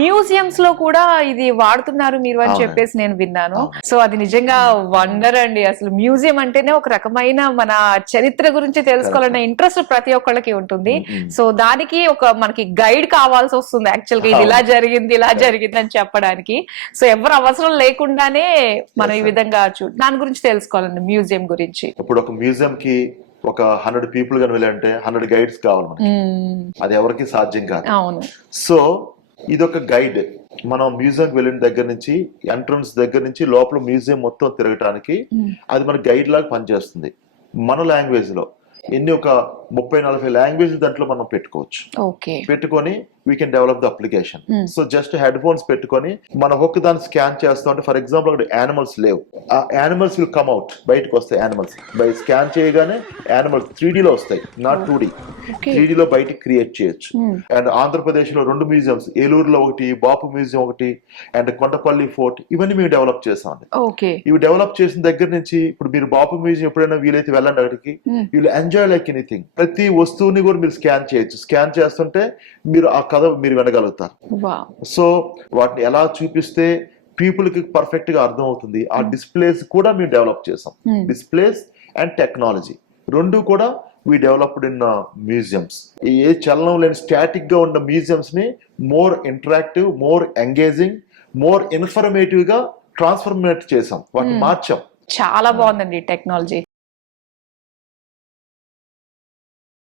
Museums లో కూడా ఇది వాడుతున్నారు మీరు అని అవునండి. చెప్పేసి నేను విన్నాను. అవునండి. సో అది నిజంగా వండర్ అండి. అసలు మ్యూజియం అంటేనే ఒక రకమైన మన చరిత్ర గురించి తెలుసుకోవాలన్న ఇంట్రెస్ట్ ప్రతి ఒక్కళ్ళకి ఉంటుంది. సో దానికి ఒక మనకి గైడ్ కావాల్సి వస్తుంది యాక్చువల్ గా, ఇది ఇలా జరిగింది ఇలా జరిగింది అని చెప్పడానికి. సో ఎవరు అవసరం లేకుండానే మనం ఈ విధంగా దాని గురించి తెలుసుకోవాలండి, మ్యూజియం గురించి. ఇప్పుడు ఒక మ్యూజియం కి ఒక 100 పీపుల్ కానీ వెళ్ళంటే 100 గైడ్స్ కావాలి మనకి. అది ఎవరికి సాధ్యం కాదు. అవును. సో ఇదొక గైడ్. మనం మ్యూజియంకి వెళ్ళిన దగ్గర నుంచి, ఎంట్రన్స్ దగ్గర నుంచి లోపల మ్యూజియం మొత్తం తిరగటానికి అది మన గైడ్ లాగా పనిచేస్తుంది. మన లాంగ్వేజ్ లో ఒక 30-40 లాంగ్వేజ్ దాంట్లో మనం పెట్టుకోవచ్చు. పెట్టుకొని we can develop the application. So just head phones పెట్టుకొని మన ఒక్క దాన్ని స్కాన్ చేస్తా ఉంటే, ఫర్ ఎగ్జాంపుల్ అక్కడ యానిమల్స్ లేవు, ఆ యానిమల్స్ విల్ కమ్ అవుట్, బయటకు వస్తాయి యానిమల్స్. బై స్కాన్ చేయగానే యానిమల్స్ 3D లో వస్తాయి, నాట్ 2D. 3D లో బయటికి క్రియేట్ చేయొచ్చు. అండ్ ఆంధ్రప్రదేశ్ లో 2 మ్యూజియంస్, ఏలూరులో ఒకటి, బాపు మ్యూజియం ఒకటి, అండ్ కొండపల్లి ఫోర్ట్, ఇవన్నీ మేము డెవలప్ చేసామండి. ఇవి డెవలప్ చేసిన దగ్గర నుంచి ఇప్పుడు మీరు బాపు మ్యూజియం ఎప్పుడైనా వీలైతే వెళ్ళండి అక్కడికి. You will enjoy like anything. ప్రతి వస్తువుని కూడా మీరు స్కాన్ చేయొచ్చు. స్కాన్ చేస్తుంటే మీరు ఆ కథ మీరు వినగలుగుతారు. సో వాటిని ఎలా చూపిస్తే పీపుల్ కి పర్ఫెక్ట్ గా అర్థం అవుతుంది. ఆ డిస్ప్లేస్ కూడా మేము డెవలప్ చేసాం. డిస్ప్లేస్ అండ్ టెక్నాలజీ రెండు కూడా we developed in museums. ఏ చలనం లేని స్టాటిక్ గా ఉన్న మ్యూజియంస్ ని more interactive, more engaging, more informative గా ట్రాన్స్ఫర్మేట్ చేసాం, వాటిని మార్చాం. చాలా బాగుందండి టెక్నాలజీ.